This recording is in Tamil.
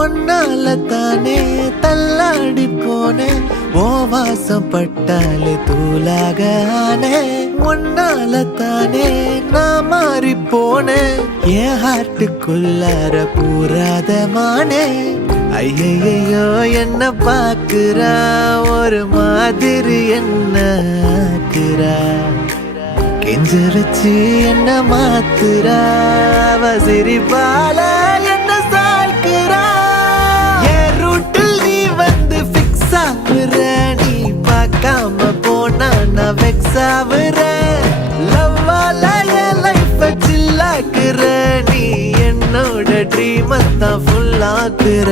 ஒன்னால தானே தள்ளாடி போனேன் ஓ வாசம் பட்டாலே தூளாக ஆனே ஒன்னால தானே நான் மாறி போனேன் என் ஹார்ட்டுக்குள்ளார பூராத மானே ஐயையோ என்ன பாக்குறா ஒரு மாதிரி என்ன ஆக்குறா கெஞ்ச வச்சு என்ன மாத்துறா அவ சிரிப்பால என்ன சாய்க்கிறா என் ரூட்டில் நீ வந்து ஃபிக்ஸ் ஆகுற நீ பார்க்காம போனா நான் வெக்ஸ் ஆகுற லவ்வால என் லைஃப சில்லாக்குற நீ என்னோட ட்ரீம் தான் ஃபுல் ஆக்குற